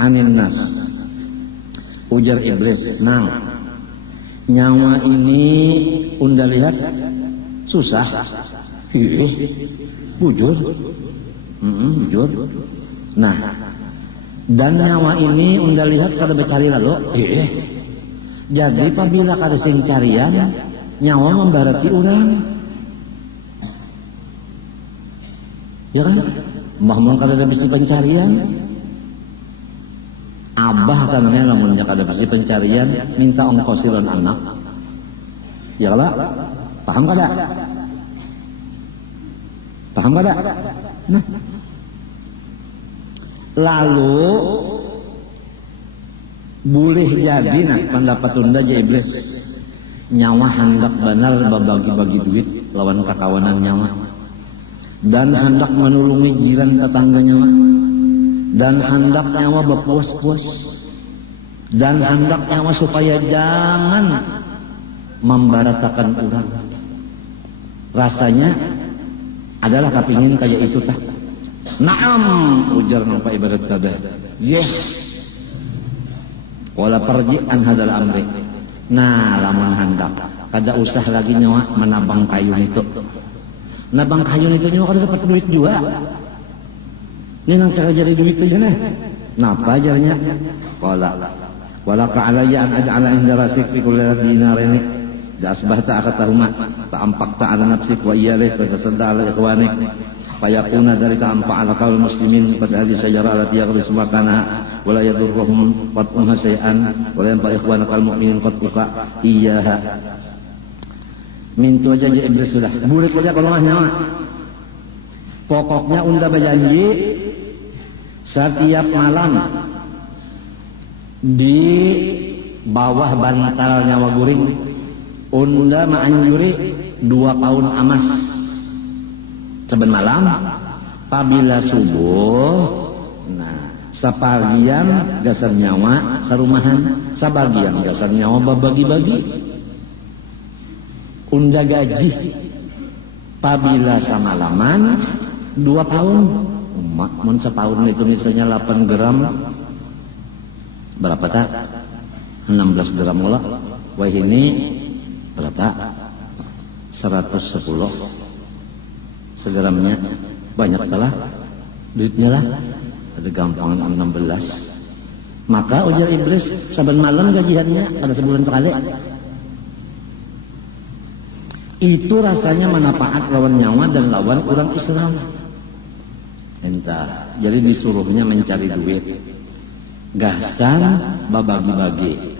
'anil nas. Ujar iblis, nang nyawa ini unda lihat susah. Bujur. Bujur. Nah, dan nyawa ini unda lihat kada becari lalu. Jadi apabila kada sing carian, nyawa membarati orang. Ya kan? Mbah kada ada bisi pencarian. Abah tanahnya lamun kada bisi pencarian, minta ongkosiran anak. Ya lah. Paham kada? Paham kada? Nah. Lalu boleh jadi pendapat tunda aja iblis nyawa hendak benar babagi-bagi duit lawan kakawanan nyawa, dan hendak menulungi jiran tetangga nyawa, dan hendak nyawa berpuas-puas, dan hendak nyawa supaya jangan membaratakan orang. Rasanya adalah kepingin kayak itu tak? Naam, ujar nampak ibadat tabah. Yes. Wala pergi an hadal amri. Nah, lamun hendak kada usah lagi nyawa menabang kayu itu. Nabang kayu itu nyawa kada dapat duit juga. Ini nang cara jadi duit aja nih. Napa ajarnya? Wala ka'alayya an aj'ala inda rasik fi kulli dinarin. Asbahta akatahuma fa'ampakta ala nafsik wa iyalih wa tasadda ala ikhwanik fayakuna dhalika anfa'ala kaul muslimin pada hadis syajara alati yaghlis makana wa la yadurruhum qat'uha syai'an wa la yanfa ikhwana kal mu'minin qat'uka iyyaha. Mintu aja iblis sudah burik aja kalau nyawa Pokoknya unda berjanji setiap malam di bawah bantal nyawa guring unda manjuri 2 paun emas saben malam. Pabila subuh, nah sebagian gasar nyawa sarumahan, sebagian gasar nyawa babagi-bagi. Unda gaji pabila samalaman 2 paun. Mun sepaun itu misalnya 8 gram berapa tak? 16 gram mula. Wah ini berapa? 110 segramnya. Banyak telah duitnya lah, ada gampangan 16. Maka ujar iblis saban malam gajiannya ada sebulan sekali. Itu rasanya manfaat lawan nyawa dan lawan orang Islam. Entah, jadi disuruhnya mencari duit, gasar babagi-bagi,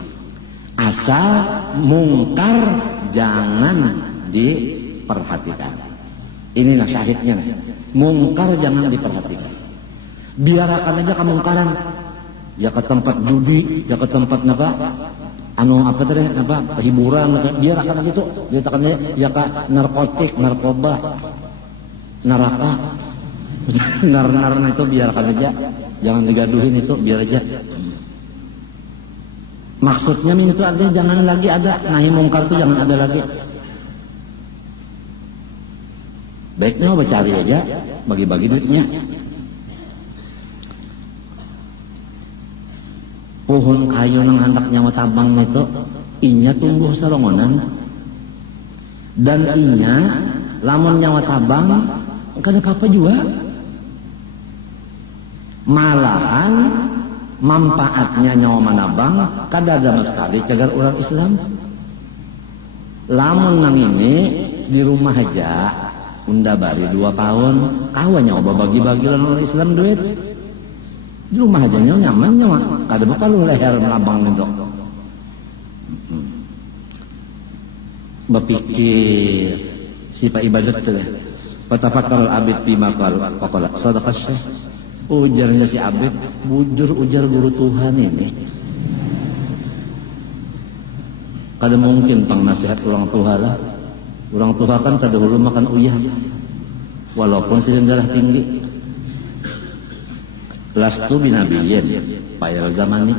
asal mungkar jangan diperhatikan. Inilah syahidnya. Mungkar jangan diperhatikan. Biarkan aja kemungkaran. Ya ke tempat judi, ya ke tempat apa? Anu apa tadi? Apa? Hiburan. Biarkan aja itu. Biarkan aja ya ke narkotik, narkoba, neraka. Nar-nar itu biarkan aja. Jangan digaduhin itu, biar aja. Maksudnya itu artinya jangan lagi ada nahi mungkar itu jangan ada lagi. Baiknya coba cari aja, bagi-bagi duitnya. Pohon kayu nang handak nyawa tabang itu, inya tumbuh salongonan. Dan inya, lamun nyawa tabang, kada apa-apa juga. Malahan, manfaatnya nyawa manabang, kada ada sekali cagar orang Islam. Lamun nang ini, di rumah aja, unda bari 2 tahun, kawan nyawa bagi-bagi orang Islam duit. Di rumah aja nyaman nyawa, kada bakal lu leher melabang itu. Berpikir sifat ibadat tu ya. Patafakar abid bima qala sadaqah syekh. Ujarnya si abid, bujur ujar guru Tuhan ini. Kada mungkin pang nasihat orang tua lah. Orang tua kan terdahulu makan uyah, walaupun sedang darah tinggi. Lastu binabiyin, payah zaman ini.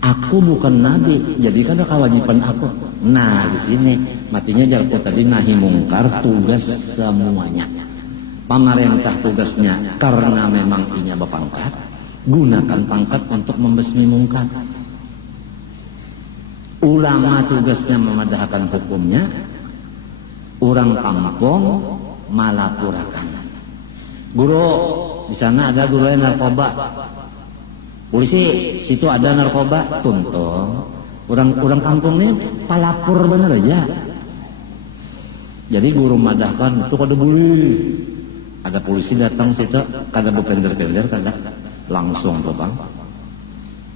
Aku bukan nabi, jadi kan ada kewajiban aku. Nah di sini matinya jalku tadi nahi mungkar tugas semuanya. Pemerintah tugasnya karena memang inya berpangkat, gunakan pangkat untuk membasmi mungkar. Ulama tugasnya memadahkan hukumnya. Orang kampung malapurakan. Guru, di sana ada guru yang narkoba. Polisi, situ ada narkoba, tuntun. Orang kampung ini palapur bener aja. Jadi guru madahkan, itu kada boleh. Ada polisi datang situ, kada berpender-pender, kada langsung tuh bang.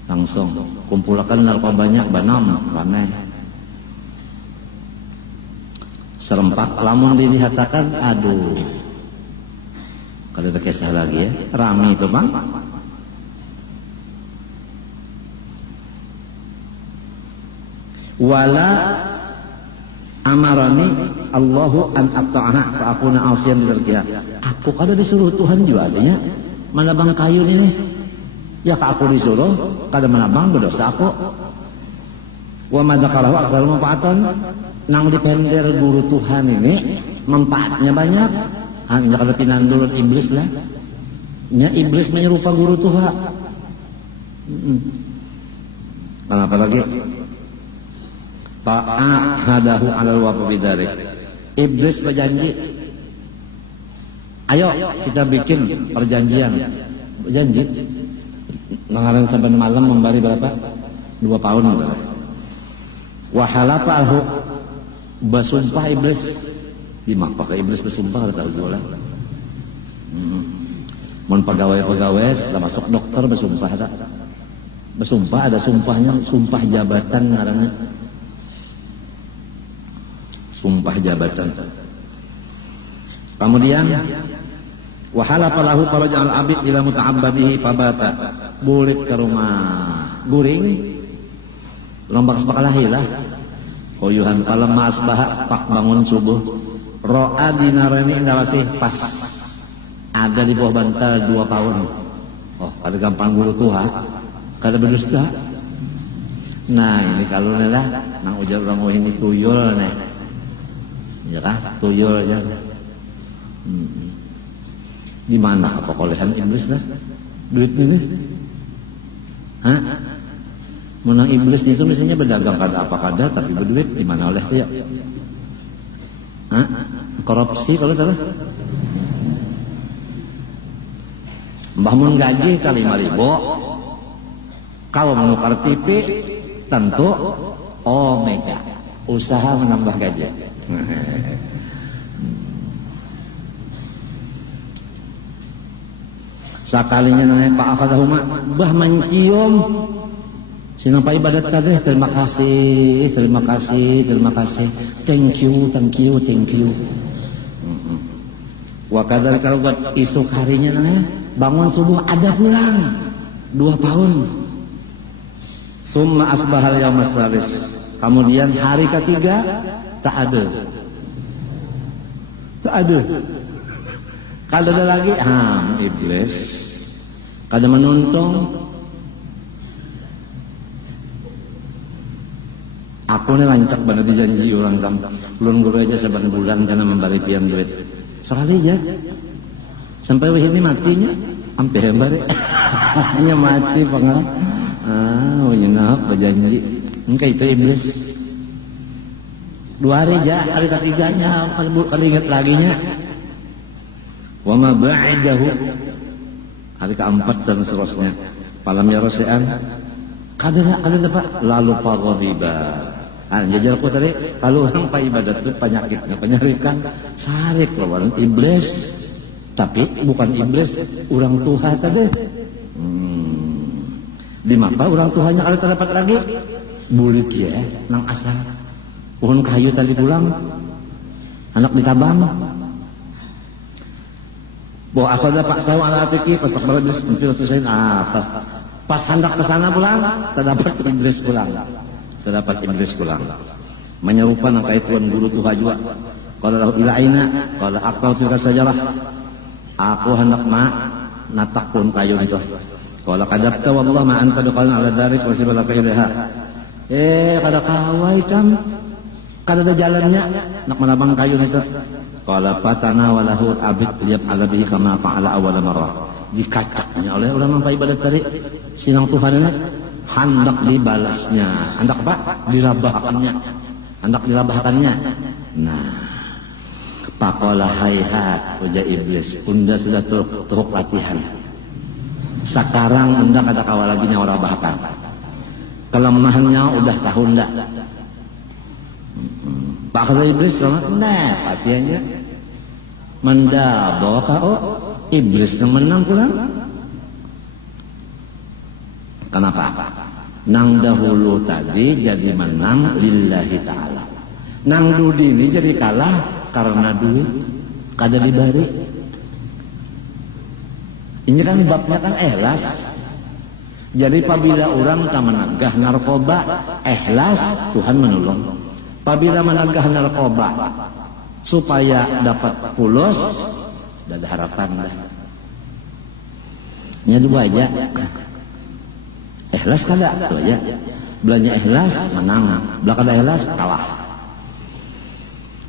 Langsung kumpulkan narkobanya, banam, ramai. Serempak, lamun dilihatkan, aduh, kalau ada kisah lagi ya, rame itu bang. Wala amarani Allahu an atta'ana fa akuna asiyan lidarkiya. Aku kada disuruh Tuhan juga adanya menabang kayu ini. Ya aku disuruh, kada menabang berdosa aku. Wa madakalahu akal manfaatan. Nang dipender guru Tuhan ini manfaatnya banyak. Hanya kada pinandul iblis lah. Nya iblis menyerupa guru Tuhan. Kenapa lagi? Fa'ahadahu alal wafabidari. Iblis berjanji. Ayo kita bikin perjanjian. Berjanji. Nangaran saban malam memberi berapa? 2 pound. Wahalafahu. Bersumpah iblis. Gimana pakai iblis bersumpah ada tahu juga lah. Mun pegawai-pegawai setelah masuk dokter bersumpah ada. Bersumpah ada sumpahnya, sumpah jabatan ngarannya. Sumpah jabatan. Kemudian Wa halafa lahu faraja'al abid ila muta'abbadihi fabata. Bulit ke rumah guring lombak sepakalahi lah koyuhan palemma asbaha pak bangun subuh ro'a dinarani indalasi pas ada di bawah bantal 2 paun. Oh kada gampang guru tuha kada berdusta. Nah ini kalau lah nang ujar orang ini tuyul nih ya kah tuyul aja. Di mana kepokolehan iblis lah duit ini? Hah? Menang iblis itu misalnya berdagang kada apa kada tapi berduit di mana oleh dia? Hah? Korupsi kalau salah. Mbah mun gaji kali 5.000 kau menukar TV tentu omega usaha menambah gaji. Sakalinya nanya Pak Akadahuma bah mencium sinapa ibadat tadi terima kasih thank you wa kadar kalau buat isuk harinya nanya bangun subuh ada pulang 2 tahun summa asbahal yaumas salis kemudian hari ketiga tak ada kalau ada lagi iblis kada menuntung aku nih lancak bener dijanji orang kam ulun guru aja 7 bulan karena memberi pian duit sekali aja sampai wih ini matinya hampir hembari hanya mati pengal nak berjanji engkau itu iblis 2 hari aja hari ketiganya kali ingat laginya wa ma ba'dahu hari keempat dan seterusnya palam ya rosean kada dapat lalu faghadiba. Jadi aku tadi kalau orang pak ibadat itu penyakitnya penyarikan sarik lawan iblis tapi bukan iblis orang Tuhan tadi. Di mata orang Tuhannya kalau terdapat lagi bulit ya nang asal pohon kayu tadi pulang anak ditabang. Bahwa aku ada pak sawa ala atiki pas tak berbis mesti selesai pas hendak ke sana pulang terdapat iblis pulang menyerupa nang kait tuan guru Tuhan juga kalau lahu ila aina kalau akal tilka sajarah aku hendak natak pun kayu itu kalau kadapta wallah ma anta biqalna ala darik wa sibala ilaiha kada kawai kam kada ada jalannya nak menabang kayu itu qala fatana walahu abid liyab ala bihi kama fa'ala awal marrah dikacaknya oleh ulama ibadat tadi sinang Tuhannya hendak dibalasnya hendak apa dilabahkannya nah pakola hayhat uja iblis unda sudah turuk latihan sekarang unda kada kawal lagi nyawara bahkan kelemahannya udah tahu ndak Pak kata iblis nah patiannya mendabawa kau iblis menang pulang kenapa? Nang dahulu tadi jadi menang lillahi ta'ala nang dudi ini jadi kalah karena duit kada dibari ini kan babnya kan ikhlas jadi apabila orang tak menagah narkoba ikhlas Tuhan menolong. Apabila menagah narkoba supaya dapat pulos, tidak ada harapan dah. Nya 2 aja. Ikhlas kada, itu aja. Belanja ikhlas menang, belakang ikhlas kalah.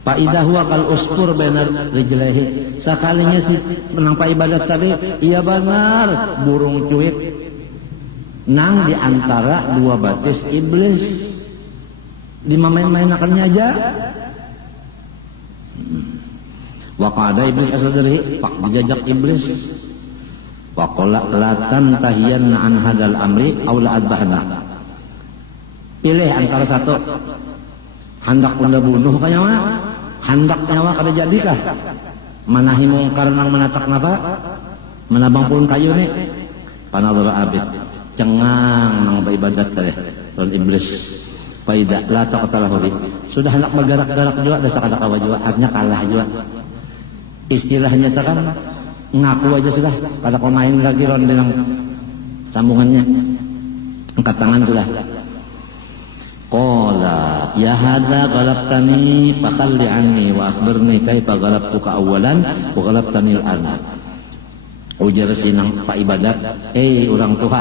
Pak Idah huwa kal uskur benar rijlehi. Sekalinya si menang pak ibadat tadi, iya benar burung cuit. Nang di antara 2 batis iblis. Dimain-mainakannya aja. Waqada iblis asadri, pak dijajak iblis. Waqala la tantahiyanna an hadal amri aw la adbahna. Pilih antara satu. Hendak unda bunuh ka nyawa, hendak nyawa kada jadikah? Manahi mungkar nang menatak napa? Menabang pun kayu ni. Panadhara abid. Cengang nang beribadat tadi. Lawan iblis. Faidah la taqtalahu bi. Sudah hendak bergerak-gerak juga dasa kada kawa juga, akhirnya kalah juga. Istilahnya kan ngaku aja sudah, pada kau main lagi ronde yang sambungannya, angkat tangan sudah. Qala ya hadza ghalabtani fakhalli anni wa akhbirni kaifa ghalabtuka awalan wa ghalabtani al-an. Ujar sinang Pak Ibadat, orang tua.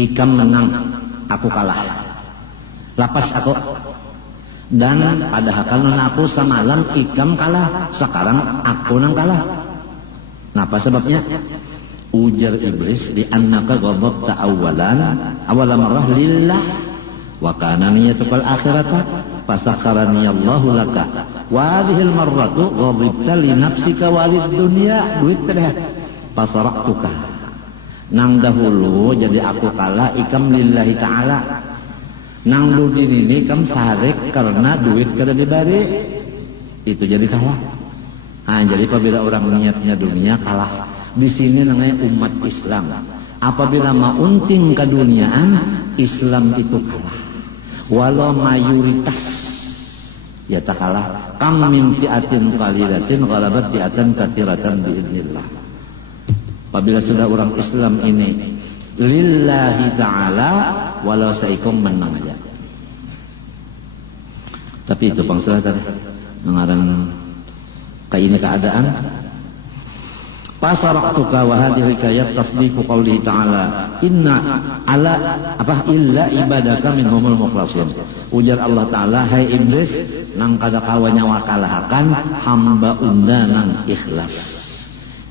Ikam menang, aku kalah. Lapas aku. Dan padahal kalau aku semalam Ikam kalah, sekarang aku nang kalah. Napa sebabnya? Ujar iblis, di annaka ghadabta awala marrah lillah wa kana niyatukal akhirata fasakharani Allahu laka wa hadhil marratu ghadabta li nafsika walid dunya duit teh fasaraktuka. Nang dahulu jadi aku kalah Ikam lillahi ta'ala, nang dudin ini Ikam sarik karena duit kada dibari, itu jadi kalah. Jadi apabila orang niatnya dunia kalah. Di sini namanya umat Islam. Apabila maunting keduniaan, Islam itu kalah. Walau mayoritas ya tak kalah. Kam min fi'atin qalilatin ghalabat fi'atan katsiratan biidznillah. Apabila sudah orang Islam ini lillahi ta'ala, walau saikum menang aja. Tapi itu bangsa tadi mengarang kayak ini keadaan. Fasaraktuka wa hadhihi hikayat tasdiqu qawlihi ta'ala inna ala illa ibadaka minhumul mukhlasin. Ujar Allah Ta'ala, hai iblis nang kada kawanya wakalahakan hamba unda nang ikhlas.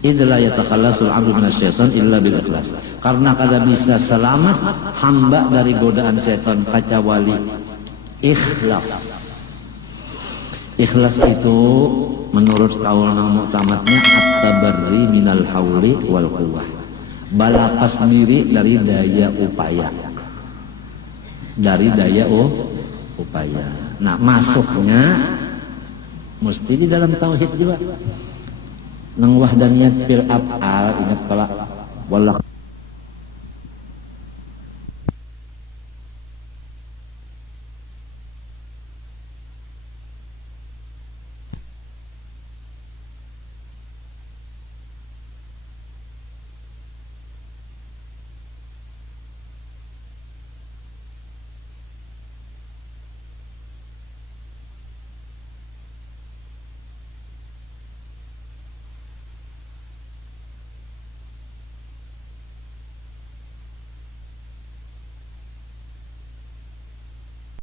Idla yatakhallasul 'abdu minasyaitan illa bil ikhlas. Karena kada bisa selamat hamba dari godaan setan kecuali ikhlas. Ikhlas itu menurut kaul nang muktamadnya at-tabarri minal hauli wal quwwah. Balapas diri dari daya upaya. Dari daya upaya. Nah, masuknya mesti di dalam tauhid juga. Nang wahdaniyat fil af'al, ingat kala wallah